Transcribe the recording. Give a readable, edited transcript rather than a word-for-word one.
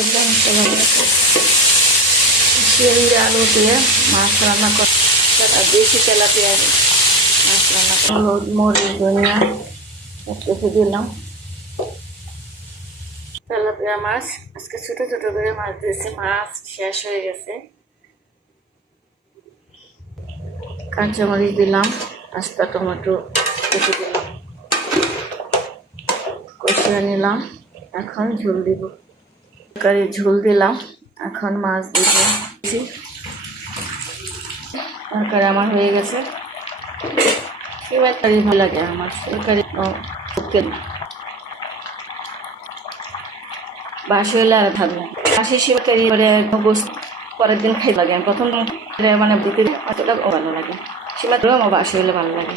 একদম ভালো আছে। শিয়ালি আলু দিয়ে মাছ রান্না করে, আর দেশি তেলাপিয়া মাছ রান্না করে হলুদ মরিচ ধনিয়া সব কিছু দিলাম। তেলাপিয়া মাছ আজকে ছোটো ছোটো করে মাছ দিয়েছি, মাছ শেষ হয়ে গেছে। কাঁচামরিচ দিলাম, আস্তা টমেটো কেটে দিলাম, কষিয়ে নিলাম। এখন ঝোল দিব, তরকারি ঝোল দিলাম। এখন মাছ দিব। তরকারি আমার হয়ে গেছে। তরকারি ভালো লাগে আমার, তরকারি বাসি হলে আর থাকবে বাসি তরকারি করে পরের দিন খাই লাগে। প্রথম মানে দিতে অতটা ভালো লাগে, সীমা আমার বাসি হলে ভালো লাগে।